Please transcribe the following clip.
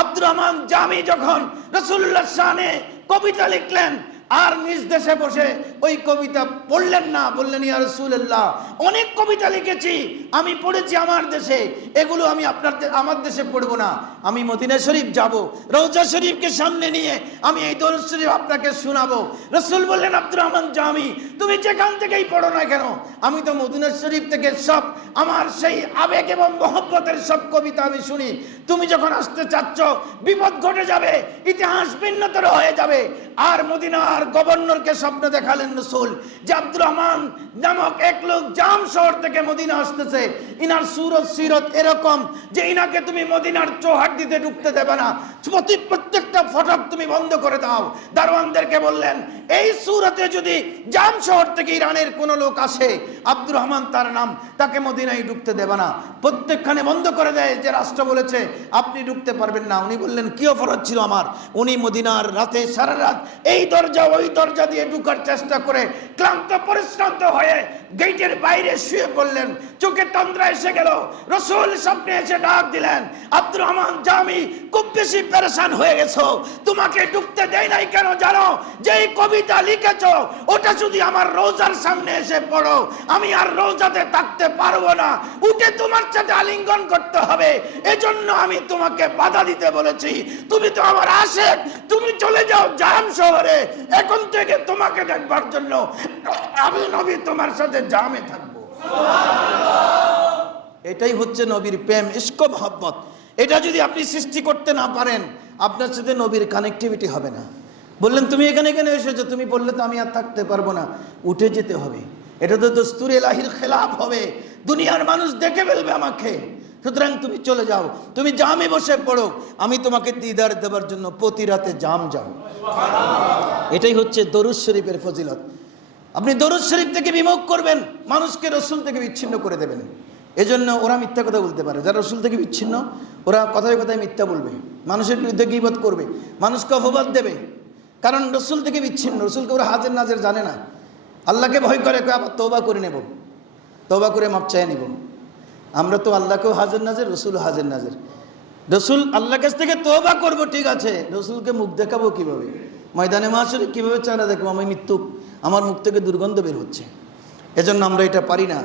আব্দুর রহমান জামি যখন রাসূলুল্লাহ শানে কবিতা লিখলেন আর নিজ দেশে বসে ওই কবিতা পড়লেন না, বললেন ইয়া রাসূলুল্লাহ অনেক কবিতা লিখেছি আমি পড়েছি আমার দেশে, এগুলো আমি আমার দেশে পড়বো না, আমি মদিনা শরীফ যাব, রওজা শরীফকে সামনে নিয়ে আমি এই দরুদ শরীফ আপনাকে শোনাবো। রাসূল বললেন আব্দুর রহমান জামি তুমি যেখান থেকেই পড়ো না কেন, আমি তো মদিনা শরীফ থেকে সব আমার সেই আবেগ এবং মহব্বতের সব কবিতা আমি শুনি, তুমি যখন আসতে চাচ্ছ বিপদ ঘটে যাবে, ইতিহাস ভিন্নতর হয়ে যাবে। আর মদিনার গভর্নরকে স্বপ্ন দেখালেন রাসূল যে আব্দুর রহমান নামক এক লোক জাম শহর থেকে মদিনা আসতেছে, ইনার সুরত সিরত এরকম যে ইনাকে তুমি মদিনার চৌহাট্টিতে ঢুকতে দেবে না, প্রত্যেকটা ফটক তুমি বন্ধ করে দাও। দারোয়ানদেরকে বললেন এই সুরতে যদি জাম শহর থেকে ইরানের কোন লোক আসে, আব্দুর রহমান তার নাম, তাকে মদিনায় ঢুকতে দেবে না, প্রত্যেকখানে বন্ধ করে দেয় যে রাষ্ট্র বলেছে আপনি ঢুকতে পারবেন না। উনি বললেন কি অপরাধ ছিল আমার? উনি মদিনার রাতে সারা রাত এই দরজা ওই দরজা দিয়ে ঢুকার চেষ্টা করে ক্লান্ত পরিশ্রান্ত হয়ে গেটের বাইরে শুয়ে পড়লেন, চোখে তন্দ্রা এসে গেল। রাসূল স্বপ্নে এসে ডাক দিলেন আব্দুর রহমান জামি খুব বেশি পেরেশান হয়ে গেছো, তোমাকে ঢুকতে দেয় নাই কেন জানো? যেই কবিতা লিখেছো ওটা যদি আমার রোজার সামনে এসে পড়ো আমি আর রোজাতে থাকতে পারবো না, উঠে তোমার সাথে আলিঙ্গন করতে হবে, এজন্য আমি তোমাকে বাধা দিতে বলেছি। তুমি তো আমার আশেক, তুমি চলে যাও জাম শহরে, এখন থেকে তোমাকে দেখবার জন্য আমি নবী তোমার সাথে জামে থাকবো। এটাই হচ্ছে নবীর প্রেম, ইশক মহব্বত। এটা যদি আপনি সৃষ্টি করতে না পারেন আপনার সাথে নবীর কানেক্টিভিটি হবে না। বললেন তুমি এখানে এসেছো, তুমি বললে তো আমি আর থাকতে পারবো না, উঠে যেতে হবে, এটা তো দস্তুর ইলাহির খেলাফ হবে, দুনিয়ার মানুষ দেখে ফেলবে আমাকে, সুতরাং তুমি চলে যাও, তুমি জামে বসে পড়ো, আমি তোমাকে দিদার দেবার জন্য প্রতি রাতে জাম যাও। এটাই হচ্ছে দরুদ শরীফের ফজিলত। আপনি দরুদ শরীফ থেকে বিমুখ করবেন, মানুষকে রসুল থেকে বিচ্ছিন্ন করে দেবেন। এজন্য ওরা মিথ্যা কথা বলতে পারে, যারা রসুল থেকে বিচ্ছিন্ন ওরা কথায় কথায় মিথ্যা বলবে, মানুষের বিরুদ্ধে গীবত করবে, মানুষকে অপবাদ দেবে, কারণ রসুল থেকে বিচ্ছিন্ন। রসুলকে ওরা হাজের নাজের জানে না, আল্লাহকে ভয় করে আবার তওবা করে নেব, তওবা করে মাপ চাইয়ে নিব। আমরা তো আল্লাহকেও হাজের নাজের, রসুল হাজের নাজের। রসুল আল্লাহর কাছ থেকে তওবা করবো ঠিক আছে, রসুলকে মুখ দেখাবো কিভাবে? ময়দানে মাহশরে কিভাবে চেহারা দেখবো? আমি মৃত্যু, আমার মুখ থেকে দুর্গন্ধ বের হচ্ছে, এজন্য আমরা এটা পারি না।